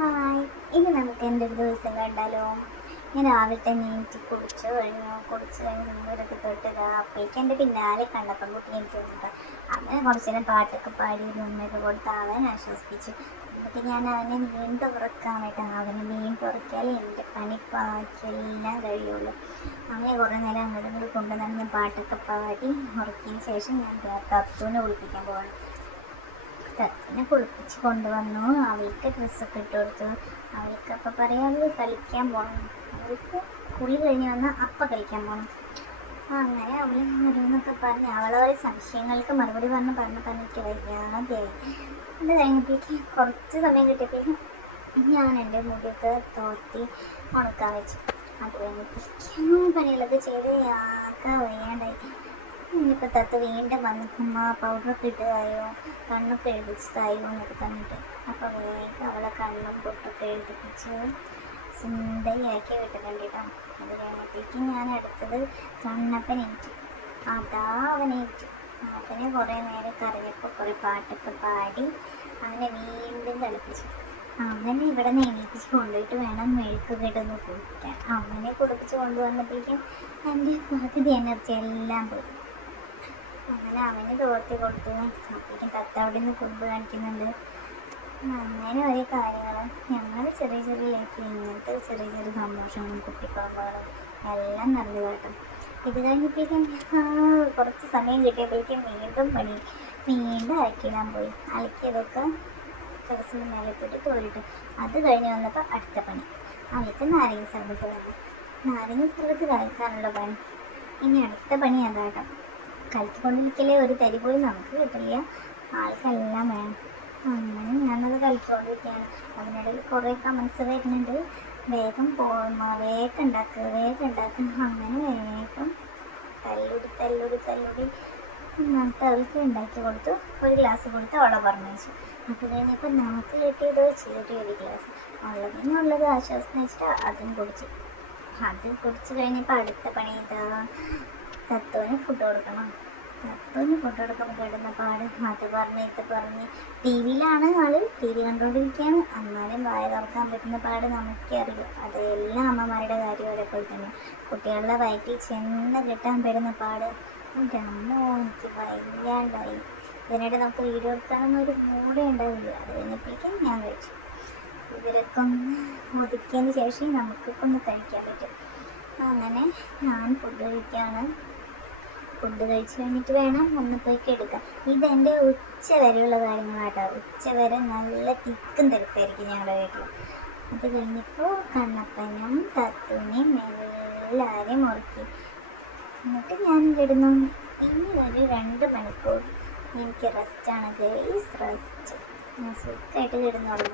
Hi, ഇനി നമുക്ക് എൻ്റെ ഒരു ദിവസം കണ്ടാലോ. ഞാൻ രാവിലെ തന്നെ എനിക്ക് കുളിച്ച് കഴിഞ്ഞ് മുമ്പൊക്കെ തൊട്ടതാ അപ്പോഴേക്കും എൻ്റെ പിന്നാലെ കണ്ടപ്പം കുട്ടി എനിക്ക് വന്നിട്ട് അങ്ങനെ കുറച്ച് നേരം പാട്ടൊക്കെ പാടി ഉമ്മയൊക്കെ കൊടുത്ത് അവനെ ആശ്വസിപ്പിച്ചു. എന്നിട്ട് ഞാൻ അവനെ വീണ്ടും ഉറക്കാൻ വേണ്ടി അവനെ വീണ്ടും ഉറക്കിയാലേ എൻ്റെ പണി ബാക്കിയെല്ലാം കഴിയുള്ളൂ. അങ്ങനെ കുറേ നേരം അങ്ങോട്ട് കൊണ്ടു നടന്ന് പാട്ടൊക്കെ പാടി ഉറക്കിയതിന് ശേഷം ഞാൻ തത്തൂനെ കുളിപ്പിക്കാൻ പോകണം. തത്തിനെ കുളിപ്പിച്ച് കൊണ്ടുവന്നു. അവൾക്ക് ഡ്രസ്സൊക്കെ ഇട്ട് കൊടുത്തു. അവൾക്ക് അപ്പം പറയാം അവൾ കളിക്കാൻ പോകണം. അവൾക്ക് കുളി കഴിഞ്ഞ് വന്നാൽ അപ്പം കളിക്കാൻ പോകണം. അങ്ങനെ അവൾ ഓരോന്നൊക്കെ പറഞ്ഞ് അവളോരോ സംശയങ്ങൾക്ക് മറുപടി പറഞ്ഞിട്ട് വയ്യാതെയായി. അത് കഴിഞ്ഞപ്പോഴേക്ക് കുറച്ച് സമയം കിട്ടിയപ്പോഴേക്കും ഞാൻ എൻ്റെ മുടിയൊക്കെ തോർത്തി ഉണക്കാൻ വെച്ചു. അത് കഴിഞ്ഞപ്പോഴേക്കും പണികളൊക്കെ ചെയ്ത് ആകെ വയ്യാണ്ടായി. ഇനിയിപ്പോൾ തത്ത് വീണ്ടും വന്നിട്ടുമ്മ പൗഡറൊക്കെ ഇട്ടതായോ കണ്ണൊക്കെ എഴുതിച്ചതായോ എന്നൊക്കെ പറഞ്ഞിട്ട് അപ്പോൾ വേഗം അവളെ കണ്ണും പൊട്ടൊക്കെ എഴുതിപ്പിച്ച് സുന്ദരിയാക്കി വിട്ടിട്ടുണ്ട് കേട്ടോ. അത് കഴിഞ്ഞപ്പോഴേക്കും ഞാൻ അടുത്തത് കണ്ണപ്പനേറ്റു. അതാ അവനേറ്റു. അവനെ കുറേ നേരം കറിയപ്പോൾ കുറേ പാട്ടൊക്കെ പാടി അവനെ വീണ്ടും കളിപ്പിച്ചു. അവനെ ഇവിടെ നിന്ന് എണീപ്പിച്ച് കൊണ്ടുപോയിട്ട് വേണം മെഴുക്കൊക്കെ ഇട്ടൊന്ന് കുളിക്കാൻ. അവനെ കുളിപ്പിച്ച് കൊണ്ടുവന്നപ്പോഴേക്കും എൻ്റെ പകുതി എനർജി എല്ലാം പോയി. അങ്ങനെ അവന് തോർത്തി കൊടുത്തു. അപ്പോഴേക്കും തത്ത അവിടെ നിന്ന് കുമ്പ് കാണിക്കുന്നുണ്ട്. അങ്ങനെ ഓരോ കാര്യങ്ങൾ ഞങ്ങൾ ചെറിയ ചെറിയ ലൈഫിൽ ഇങ്ങനത്തെ ചെറിയ ചെറിയ സന്തോഷങ്ങളും കുട്ടിപ്പാമ്പുകളും എല്ലാം നടന്നു കേട്ടോ. ഇത് കഴിഞ്ഞപ്പോഴേക്കും കുറച്ച് സമയം കിട്ടിയപ്പോഴേക്കും വീണ്ടും അലക്കിടാൻ പോയി. അലക്കിയതൊക്കെ ടെറസിൻ്റെ മേലെ പോയിട്ട് തോരിട്ടു. അത് കഴിഞ്ഞ് വന്നപ്പോൾ അടുത്ത പണി അവൾക്ക് നാരങ്ങ സർബത്ത് വേണം. നാരങ്ങ സർബത്ത് കളിക്കാനുള്ള പണി. ഇനി അടുത്ത പണി അതാട്ടോ. കളിക്കൊണ്ടിരിക്കലേ ഒരു തരി പോലും നമുക്ക് കിട്ടില്ല. ആൾക്കെല്ലാം വേണം. അങ്ങനെ ഞാനത് കളിച്ചുകൊണ്ടിരിക്കുകയാണ്. അതിനിടയിൽ കുറേ കമൻസ് വരുന്നുണ്ട്. വേഗം ഉണ്ടാക്കുക. അങ്ങനെ വേഗം തല്ലുടി എന്നിട്ട് അവൾക്ക് ഉണ്ടാക്കി കൊടുത്തു. ഒരു ഗ്ലാസ് കൊടുത്ത് അവളെ പറഞ്ഞയച്ചു. അത് കഴിഞ്ഞപ്പോൾ നമുക്ക് കിട്ടിയത് ചെറിയൊരു ഗ്ലാസ് ഉള്ളതിനുള്ളത് ആശ്വാസം വെച്ചിട്ട് അതും കുടിച്ചു. അത് കുടിച്ച് കഴിഞ്ഞപ്പോൾ അടുത്ത പണി ഇതാ തത്തോന് ഫുഡ് കൊടുക്കണം. തത്തോന് ഫുഡ് കൊടുക്കുമ്പോൾ കിടന്ന പാട് അത് പറഞ്ഞ് ടി വിയിലാണ് ടി വി കണ്ടുകൊണ്ടിരിക്കുകയാണ്. എന്നാലും വായ തുറക്കാൻ പറ്റുന്ന പാട് നമുക്കറിയും. അത് എല്ലാ അമ്മമാരുടെ കാര്യം ഒരേപോലെ തന്നെ. കുട്ടികളുടെ വയറ്റിൽ ചെന്ന് കിട്ടാൻ പെടുന്ന പാട് അമ്മോ എനിക്ക് വയ്യാണ്ടായി. ഇതിനിടെ നമുക്ക് വീഡിയോ എടുക്കാനൊന്നും ഒരു മൂടെ ഉണ്ടാവില്ല. അത് കഴിഞ്ഞപ്പോഴേക്കും ഞാൻ കഴിച്ചു. ഇവരൊക്കെ ഒന്ന് ഒതുക്കിയതിന് ശേഷം നമുക്കൊക്കെ ഒന്ന് കഴിക്കാൻ പറ്റും. അങ്ങനെ ഞാൻ ഫുഡ് കഴിക്കുകയാണ്. ഫുഡ് കഴിച്ച് കഴിഞ്ഞിട്ട് വേണം ഒന്ന് പോയി കിടക്കാം. ഇതെൻ്റെ ഉച്ച വരെയുള്ള കാര്യങ്ങളാട്ടോ. ഉച്ച വരെ നല്ല തിക്കും തിരക്കായിരിക്കും ഞങ്ങളുടെ വീട്ടിൽ. അത് കഴിഞ്ഞപ്പോൾ കണ്ണപ്പനും തത്തൂനെയും എല്ലാവരെയും ഉറക്കി. എന്നിട്ട് ഞാൻ കിടന്നു. ഇനി ഒരു 2 മണിക്കൂർ എനിക്ക് റെസ്റ്റാണ് ഗൈസ്. റെസ്റ്റ് ഞാൻ സുഖമായിട്ട് കിടന്നുള്ളൂ.